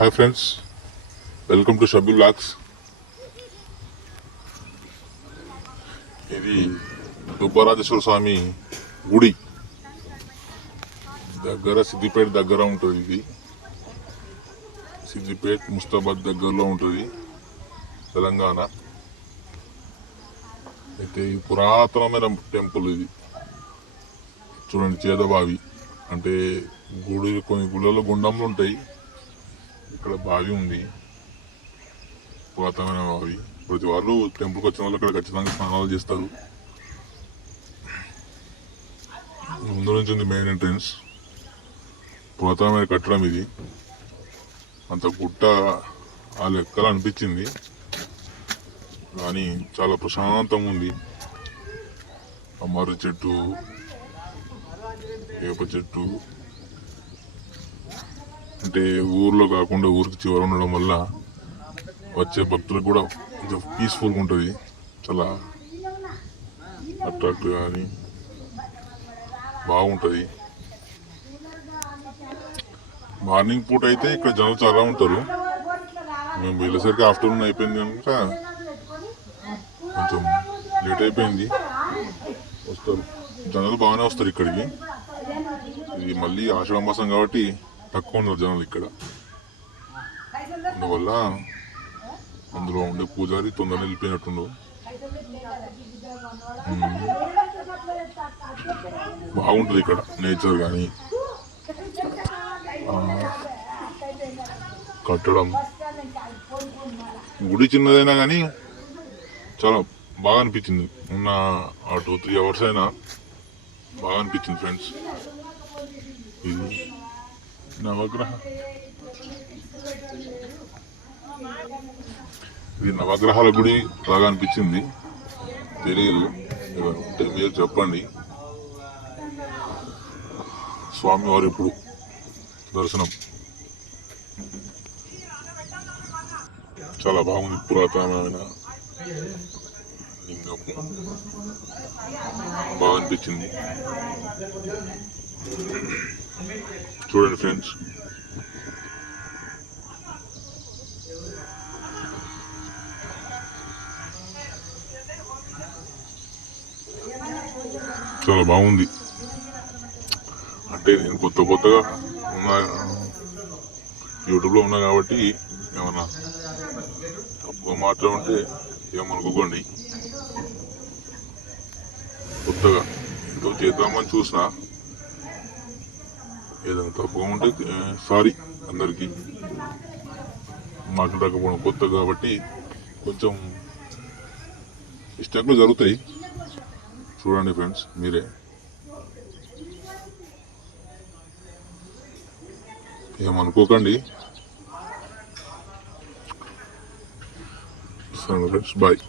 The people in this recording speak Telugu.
Hi friends, welcome to Shabbi blogs. ఇది దుబ్బరాజేశ్వర స్వామి గుడి దగ్గర, సిద్దిపేట దగ్గర ఉంటుంది. ఇది సిద్దిపేట ముస్తాబాద్ దగ్గరలో ఉంటుంది, తెలంగాణ. అయితే ఈ పురాతనమైన టెంపుల్ ఇది. చూడండి, చేదబావి అంటే గుడి, కొన్ని గుళ్ళలో గుండంలు ఉంటాయి, ఇక్కడ బావి ఉంది, పురాతనమైన బావి. ప్రతి వాళ్ళు టెంపుల్కి వచ్చిన వాళ్ళు ఇక్కడ ఖచ్చితంగా స్నానాలు చేస్తారు. ముందు నుంచి ఉంది మెయిన్ ఎంట్రన్స్. పురాతనమైన కట్టడం ఇది. అంత గుట్ట ఆ లెక్కలు అనిపించింది, కానీ చాలా ప్రశాంతంగా ఉంది. ఆ మర్రి చెట్టు, వేప చెట్టు, అంటే ఊర్లో కాకుండా ఊరికి చివర ఉండడం వల్ల వచ్చే భక్తులకు కూడా కొంచెం పీస్ఫుల్గా ఉంటుంది, చాలా అట్రాక్టివ్ కానీ బాగుంటుంది. మార్నింగ్ పూట అయితే ఇక్కడ జనాలు చాలా ఉంటారు. మేము వెళ్ళేసరికి ఆఫ్టర్నూన్ అయిపోయింది కనుక కొంచెం లేట్ అయిపోయింది. వస్తారు జనాలు, బాగానే వస్తారు ఇక్కడికి. ఇది మళ్ళీ ఆషాఢ మాసం కాబట్టి తక్కువ ఉన్నారు జనాలు ఇక్కడ. అందువల్ల అందులో ఉండే పూజారి తొందరగా వెళ్ళిపోయినట్టుండు. బాగుంటుంది ఇక్కడ నేచర్ కానీ, కట్టడం. గుడి చిన్నదైనా కానీ చాలా బాగా అనిపించింది. ఉన్న 2-3 అవర్స్ అయినా బాగా అనిపించింది ఫ్రెండ్స్. ఇది నవగ్రహాల గుడి బాగా అనిపించింది. తెలియదు, ఉంటే మీరు చెప్పండి. స్వామివారు ఇప్పుడు దర్శనం చాలా బాగుంది. పురాతనమైన లింగం బాగా అనిపించింది. చూడండి ఫ్రెండ్స్, చాలా బాగుంది. అంటే నేను కొత్తగా ఉన్నా, యూట్యూబ్లో ఉన్నా కాబట్టి ఏమన్నా తప్పుగా మాట్లాడుంటే ఏమనుకోకండి. కొత్తగా ఏదో చేద్దామని చూసినా, ఏదైనా తప్పుగా ఉంటే సారీ. అందరికీ మాట్లాడకపోవడం కొత్త కాబట్టి కొంచెం మిస్టేక్లు జరుగుతాయి. చూడండి ఫ్రెండ్స్, మీరే ఏమనుకోకండి. సరే ఫ్రెండ్స్, బాయ్.